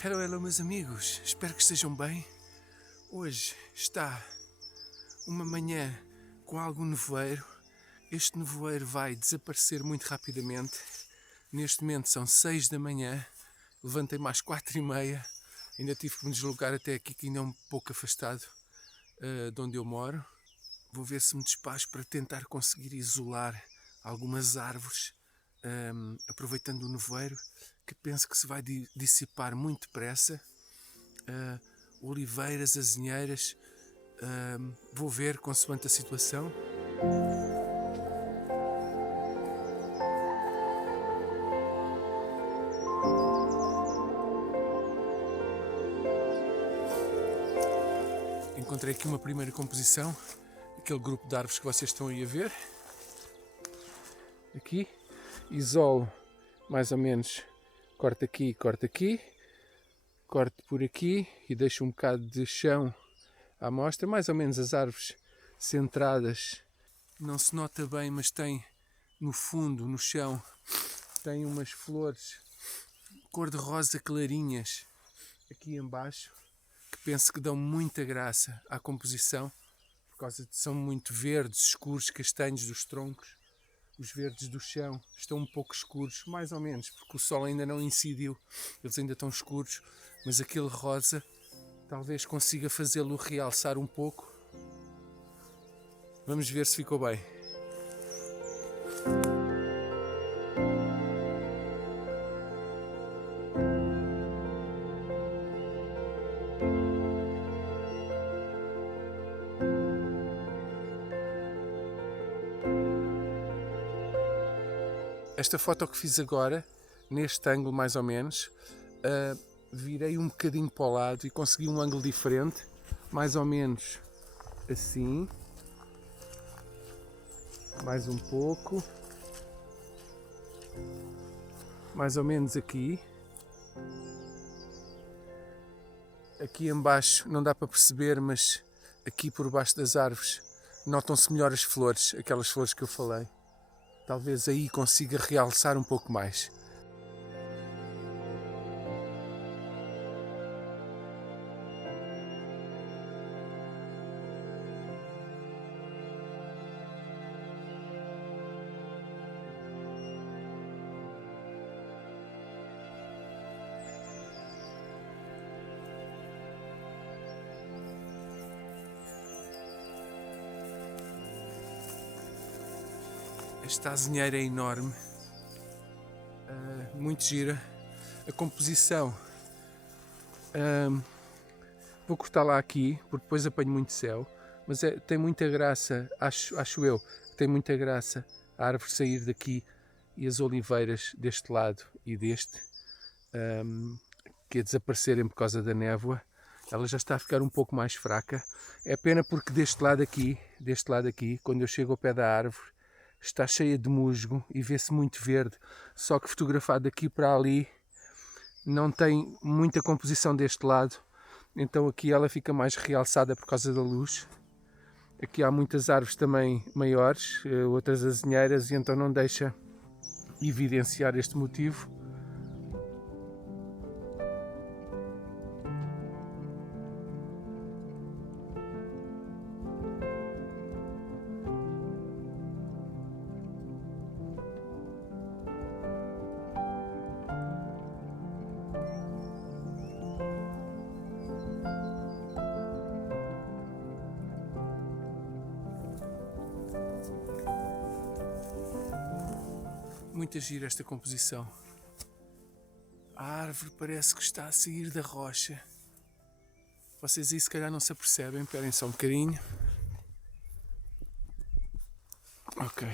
Hello, hello meus amigos, espero que estejam bem. Hoje está uma manhã com algum nevoeiro. Este nevoeiro vai desaparecer muito rapidamente. Neste momento são 6 da manhã, levantei-me às 4h30. Ainda tive que me deslocar até aqui, que ainda é um pouco afastado de onde eu moro. Vou ver se me despacho para tentar conseguir isolar algumas árvores, aproveitando o nevoeiro, que penso que se vai dissipar muito depressa. Oliveiras, azinheiras, vou ver consoante a situação. Encontrei aqui uma primeira composição, aquele grupo de árvores que vocês estão aí a ver. Aqui, isolo mais ou menos, corto aqui, corto por aqui e deixo um bocado de chão à mostra, mais ou menos as árvores centradas. Não se nota bem, mas tem no fundo, no chão, tem umas flores cor-de-rosa clarinhas aqui em baixo, que penso que dão muita graça à composição, por causa de são muito verdes, escuros, castanhos dos troncos. Os verdes do chão estão um pouco escuros, mais ou menos, porque o sol ainda não incidiu, eles ainda estão escuros, mas aquele rosa talvez consiga fazê-lo realçar um pouco. Vamos ver se ficou bem. Esta foto que fiz agora, neste ângulo mais ou menos, virei um bocadinho para o lado e consegui um ângulo diferente, mais ou menos assim, mais um pouco, mais ou menos aqui. Aqui em baixo não dá para perceber, mas aqui por baixo das árvores notam-se melhor as flores, aquelas flores que eu falei. Talvez aí consiga realçar um pouco mais. Esta azinheira é enorme, muito gira. A composição, vou cortá-la aqui, porque depois apanho muito céu, mas tem muita graça, acho eu, tem muita graça a árvore sair daqui e as oliveiras deste lado e deste, que a desaparecerem por causa da névoa. Ela já está a ficar um pouco mais fraca. É pena porque deste lado aqui, quando eu chego ao pé da árvore, está cheia de musgo e vê-se muito verde, só que fotografado daqui para ali não tem muita composição deste lado, então aqui ela fica mais realçada por causa da luz. Aqui há muitas árvores também maiores, outras azinheiras, e então não deixa evidenciar este motivo. Muito gira esta composição. A árvore parece que está a sair da rocha. Vocês aí se calhar não se apercebem, esperem só um bocadinho. Ok.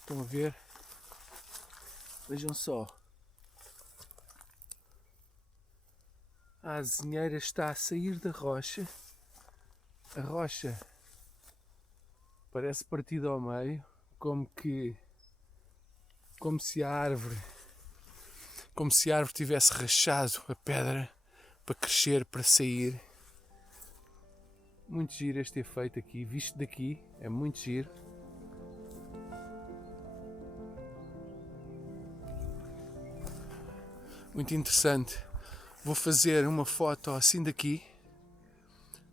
Estão a ver? Vejam só. A azinheira está a sair da rocha. A rocha parece partida ao meio, como se a árvore tivesse rachado a pedra para crescer, para sair. Muito giro este efeito aqui, visto daqui, é muito giro. Muito interessante Vou fazer uma foto assim daqui.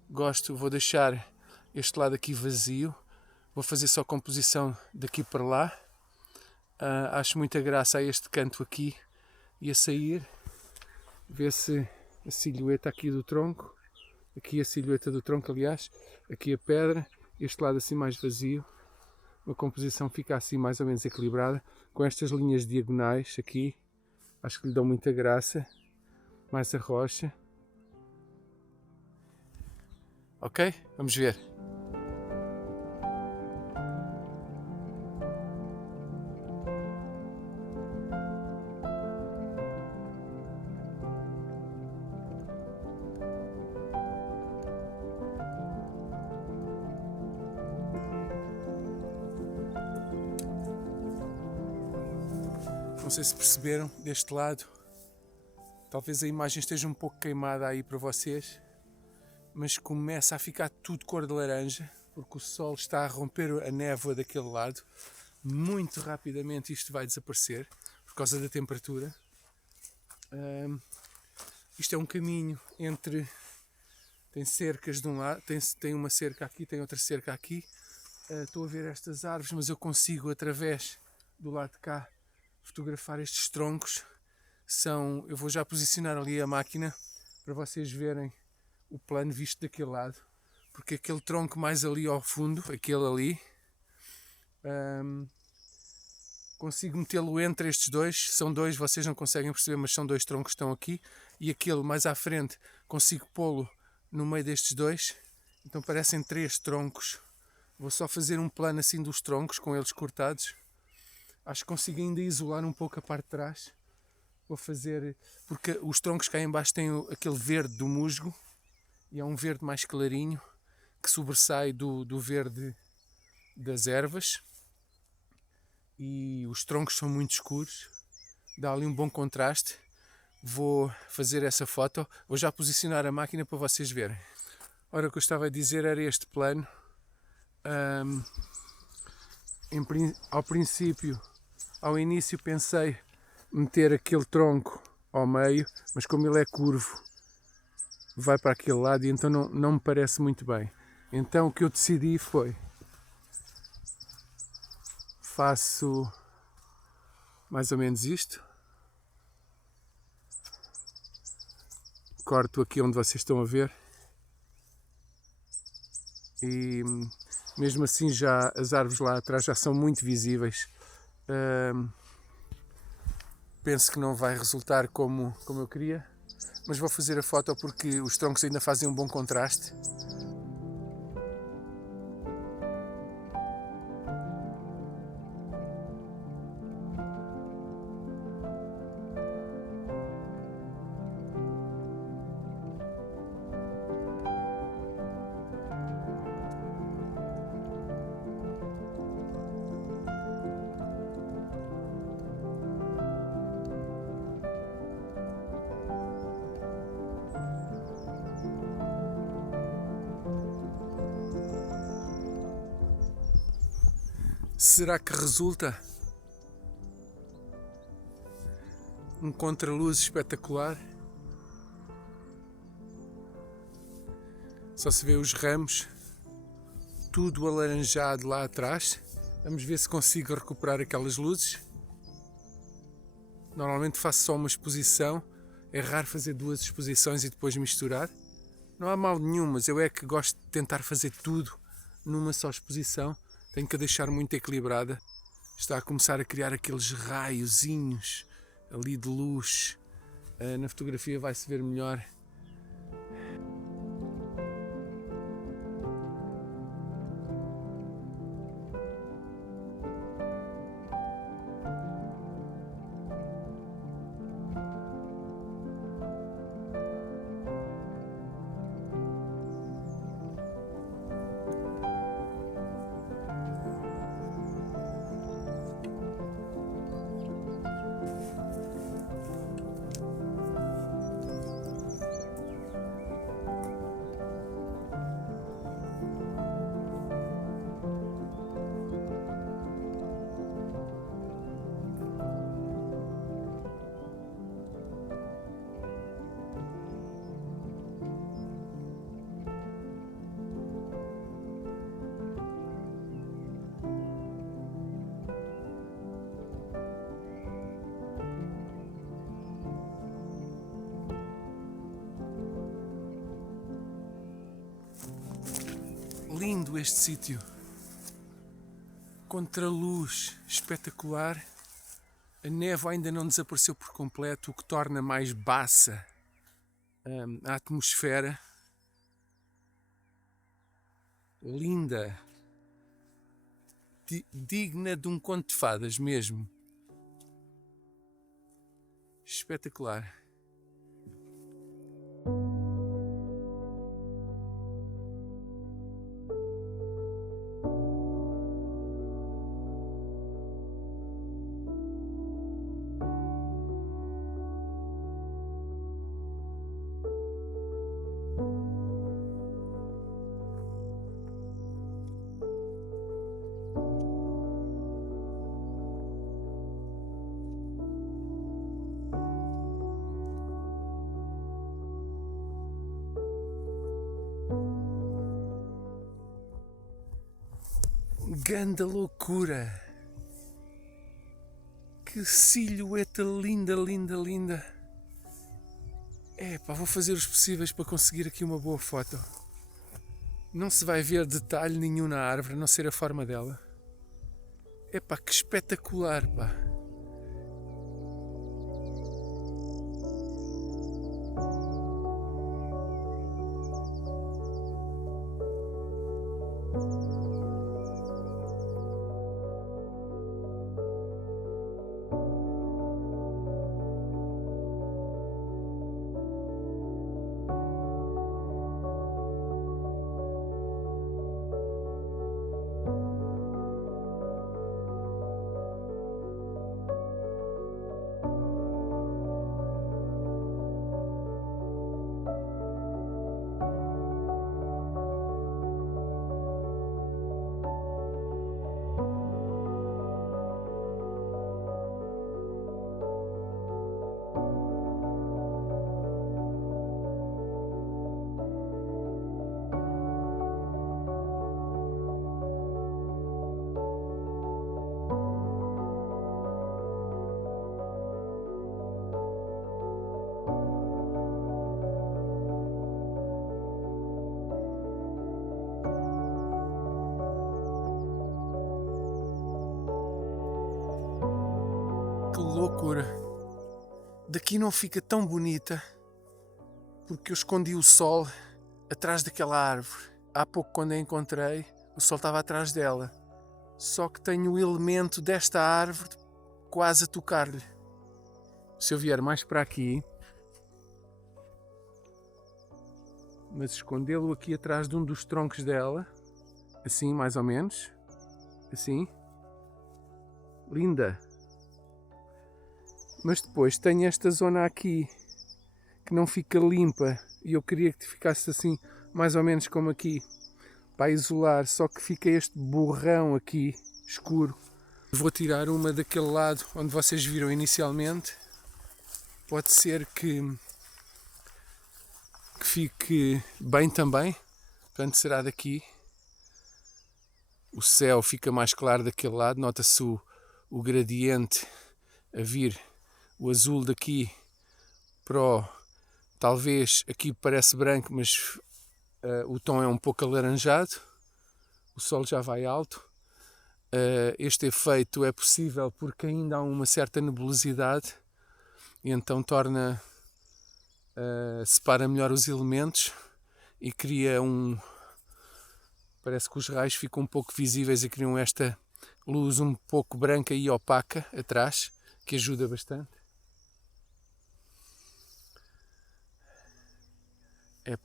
Vou deixar este lado aqui vazio. Vou fazer só composição daqui para lá. Acho muita graça a este canto aqui e a sair. Vê-se a silhueta aqui do tronco. Aqui a silhueta do tronco, aliás. Aqui a pedra. Este lado assim mais vazio. A composição fica assim mais ou menos equilibrada. Com estas linhas diagonais aqui. Acho que lhe dão muita graça. Mais a rocha. Ok? Vamos ver. Não sei se perceberam deste lado. Talvez a imagem esteja um pouco queimada aí para vocês, mas começa a ficar tudo cor de laranja, porque o sol está a romper a névoa daquele lado. Muito rapidamente isto vai desaparecer, por causa da temperatura. Isto é um caminho entre... Tem cercas de um lado, tem uma cerca aqui, tem outra cerca aqui. Estou a ver estas árvores, mas eu consigo, através do lado de cá, fotografar estes troncos. Eu vou já posicionar ali a máquina para vocês verem o plano visto daquele lado, porque aquele tronco mais ali ao fundo, aquele ali, consigo metê-lo entre estes dois. São dois, vocês não conseguem perceber, mas são dois troncos que estão aqui, e aquele mais à frente consigo pô-lo no meio destes dois, então parecem 3 troncos. Vou só fazer um plano assim dos troncos com eles cortados. Acho que consigo ainda isolar um pouco a parte de trás. Vou fazer, porque os troncos cá em baixo têm aquele verde do musgo, e é um verde mais clarinho que sobressai do verde das ervas, e os troncos são muito escuros, dá ali um bom contraste. Vou fazer essa foto, vou já posicionar a máquina para vocês verem. Ora, o que eu estava a dizer era este plano. Ao princípio, ao início pensei meter aquele tronco ao meio, mas como ele é curvo, vai para aquele lado, e então não me parece muito bem. Então o que eu decidi foi, faço mais ou menos isto, corto aqui onde vocês estão a ver, e mesmo assim já as árvores lá atrás já são muito visíveis. Penso que não vai resultar como eu queria, mas vou fazer a foto porque os troncos ainda fazem um bom contraste. Será que resulta um contraluz espetacular? Só se vê os ramos, tudo alaranjado lá atrás. Vamos ver se consigo recuperar aquelas luzes. Normalmente faço só uma exposição, é raro fazer 2 exposições e depois misturar. Não há mal nenhum, mas eu é que gosto de tentar fazer tudo numa só exposição. Tenho que a deixar muito equilibrada. Está a começar a criar aqueles raiozinhos ali de luz. Na fotografia vai-se ver melhor. lindo este sítio. Contraluz espetacular. A névoa ainda não desapareceu por completo, o que torna mais baça a atmosfera. Linda. Digna de um conto de fadas mesmo. Espetacular. Ganda loucura! Que silhueta linda, linda, linda! Vou fazer os possíveis para conseguir aqui uma boa foto. Não se vai ver detalhe nenhum na árvore, a não ser a forma dela. Que espetacular, pá! Que loucura! Daqui não fica tão bonita porque eu escondi o sol atrás daquela árvore. Há pouco, quando a encontrei, o sol estava atrás dela. Só que tenho o elemento desta árvore quase a tocar-lhe. Se eu vier mais para aqui, mas escondê-lo aqui atrás de um dos troncos dela, assim mais ou menos, assim, linda. Mas depois tenho esta zona aqui que não fica limpa e eu queria que ficasse assim mais ou menos como aqui para isolar, só que fica este borrão aqui escuro. Vou tirar uma daquele lado onde vocês viram inicialmente. Pode ser que fique bem também, portanto será daqui. O céu fica mais claro daquele lado, nota-se o gradiente a vir, o azul daqui para o, talvez aqui parece branco, mas o tom é um pouco alaranjado, o sol já vai alto. Este efeito é possível porque ainda há uma certa nebulosidade e então separa melhor os elementos e cria parece que os raios ficam um pouco visíveis e criam esta luz um pouco branca e opaca atrás, que ajuda bastante.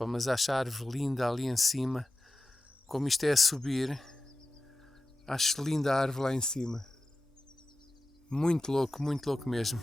Mas acho a árvore linda ali em cima. Como isto é a subir, acho linda a árvore lá em cima. Muito louco mesmo.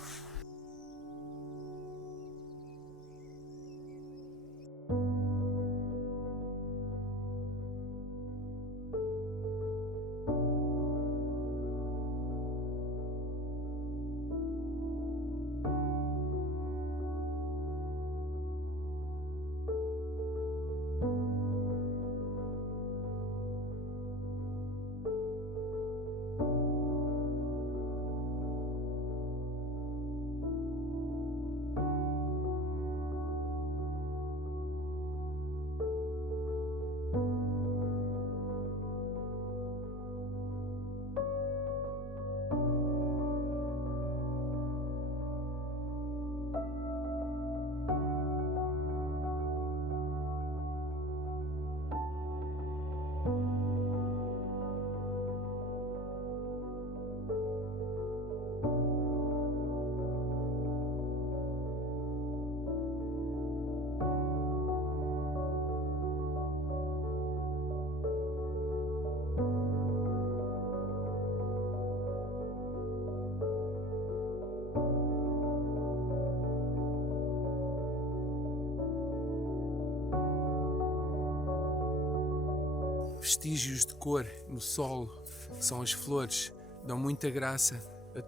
vestígios de cor no solo, que são as flores, dão muita graça a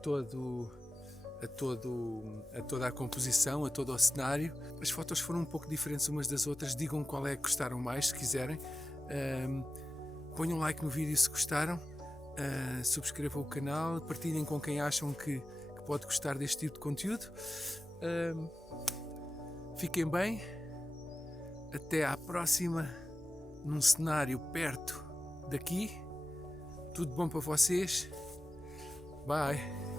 toda a composição, a todo o cenário. As fotos foram um pouco diferentes umas das outras. Digam qual é que gostaram mais, se quiserem. Ponham um like no vídeo se gostaram. Subscrevam o canal, partilhem com quem acham que pode gostar deste tipo de conteúdo. Fiquem bem. Até à próxima, num cenário perto daqui. Tudo bom para vocês. Bye.